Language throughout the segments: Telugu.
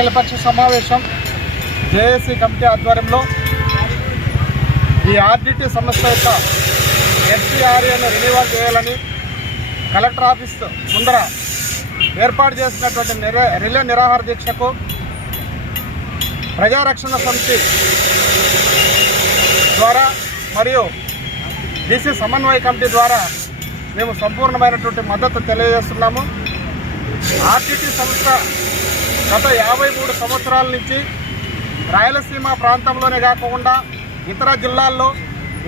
అఖిలపక్ష సమావేశం జేఏసీ కమిటీ ఆధ్వర్యంలో ఈ ఆర్డిటి సంస్థ యొక్క ఎఫ్సిఆర్ఏను రెన్యువల్ చేయాలని కలెక్టర్ ఆఫీస్ ముందర ఏర్పాటు చేసినటువంటి నిర రిలే నిరాహార దీక్షకు ప్రజారక్షణ సమితి ద్వారా మరియు బీసీ సమన్వయ కమిటీ ద్వారా మేము సంపూర్ణమైనటువంటి మద్దతు తెలియజేస్తున్నాము. ఆర్టీటీ సంస్థ గత యాభై మూడు సంవత్సరాల నుంచి రాయలసీమ ప్రాంతంలోనే కాకుండా ఇతర జిల్లాల్లో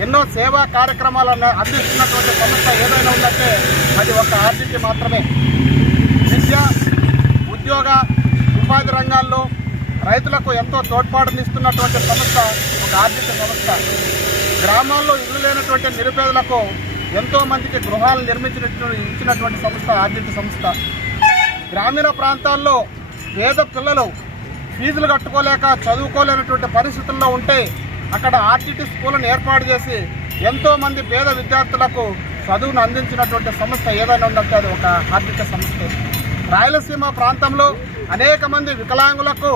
ఎన్నో సేవా కార్యక్రమాలను అందిస్తున్నటువంటి సంస్థ ఏదైనా ఉందంటే అది ఒక ఆర్టీసీ మాత్రమే. విద్య ఉద్యోగ ఉపాధి రంగాల్లో రైతులకు ఎంతో తోడ్పాటునిస్తున్నటువంటి సంస్థ ఒక ఆర్థిక సంస్థ. గ్రామాల్లో ఇల్లు లేనటువంటి నిరుపేదలకు ఎంతో మందికి గృహాలు నిర్మించినటువంటి ఇచ్చినటువంటి సంస్థ ఆర్థిక సంస్థ. గ్రామీణ ప్రాంతాల్లో పేద పిల్లలు ఫీజులు కట్టుకోలేక చదువుకోలేనటువంటి పరిస్థితుల్లో ఉంటే అక్కడ ఆర్టీటీ స్కూళ్ళను ఏర్పాటు చేసి ఎంతోమంది పేద విద్యార్థులకు చదువును అందించినటువంటి సంస్థ ఏదైనా ఉందంటే అది ఒక ఆర్థిక సంస్థ. రాయలసీమ ప్రాంతంలో అనేక మంది వికలాంగులకు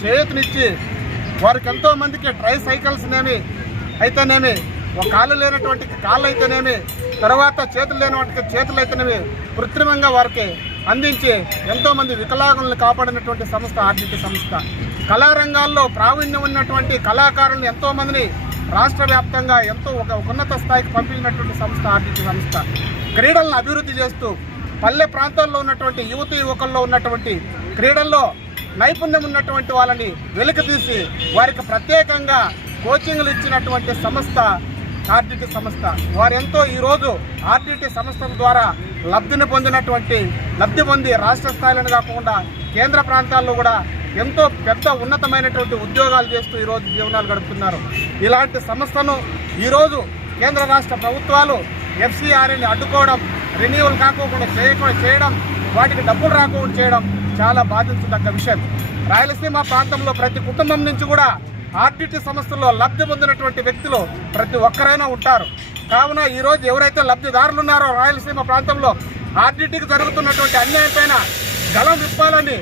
చేతునిచ్చి వారికి ఎంతోమందికి ట్రై సైకిల్స్నేమి అయితేనేమి ఒక కాళ్ళు లేనటువంటి కాళ్ళు అయితేనేమి తర్వాత చేతులు లేనటువంటి చేతులు అయితేనేమి కృత్రిమంగా వారికి అందించి ఎంతోమంది వికలాంగులను కాపాడినటువంటి సంస్థ ఆర్థిక సంస్థ. కళారంగాల్లో ప్రావీణ్యం ఉన్నటువంటి కళాకారులను ఎంతోమందిని రాష్ట్ర వ్యాప్తంగా ఎంతో ఒక ఉన్నత స్థాయికి పంపించినటువంటి సంస్థ ఆర్థిక సంస్థ. క్రీడలను అభివృద్ధి చేస్తూ పల్లె ప్రాంతాల్లో ఉన్నటువంటి యువతి యువకుల్లో ఉన్నటువంటి క్రీడల్లో నైపుణ్యం ఉన్నటువంటి వాళ్ళని వెలికితీసి వారికి ప్రత్యేకంగా కోచింగ్లు ఇచ్చినటువంటి సంస్థ ఆర్డిటి సంస్థ. వారెంతో ఈరోజు ఆర్డిటి సంస్థల ద్వారా లబ్ధిని పొందినటువంటి లబ్ధి పొంది రాష్ట్ర స్థాయిలోనే కాకుండా కేంద్ర ప్రాంతాల్లో కూడా ఎంతో పెద్ద ఉన్నతమైనటువంటి ఉద్యోగాలు చేస్తూ ఈరోజు జీవనాలు గడుపుతున్నారు. ఇలాంటి సంస్థను ఈరోజు కేంద్ర రాష్ట్ర ప్రభుత్వాలు ఎఫ్సిఆర్ఏని అడ్డుకోవడం రెన్యూవల్ కాకోకుండా చేయకుండా చేయడం వాటికి డబ్బులు రాకుండా చేయడం చాలా బాధించదగ్గ విషయం. రాయలసీమ ప్రాంతంలో ప్రతి కుటుంబం నుంచి కూడా ఆర్టీటీ సంస్థల్లో లబ్ధి పొందినటువంటి వ్యక్తులు ప్రతి ఒక్కరైనా ఉంటారు. కావున ఈరోజు ఎవరైతే లబ్ధిదారులు ఉన్నారో రాయలసీమ ప్రాంతంలో ఆర్టీటీకి జరుగుతున్నటువంటి అన్యాయం పైన గలం విప్పాలని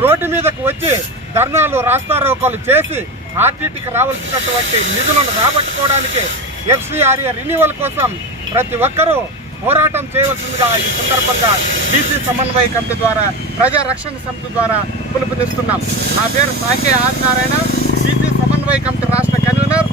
రోడ్డు మీదకు వచ్చి ధర్నాలు రాస్తారోకాలు చేసి ఆర్టీటీకి రావాల్సినటువంటి నిధులను రాబట్టుకోవడానికి ఎఫ్సీఆర్ఏ రెన్యువల్ కోసం ప్రతి ఒక్కరూ పోరాటం చేయవలసిందిగా ఈ సందర్భంగా బీసీ సమన్వయ కమిటీ ద్వారా ప్రజా రక్షణ సమితి ద్వారా పిలుపునిస్తున్నాం. నా పేరు సాకే ఆదినారాయణ బీసీ సమన్వయ కమిటీ రాష్ట్ర కన్వీనర్.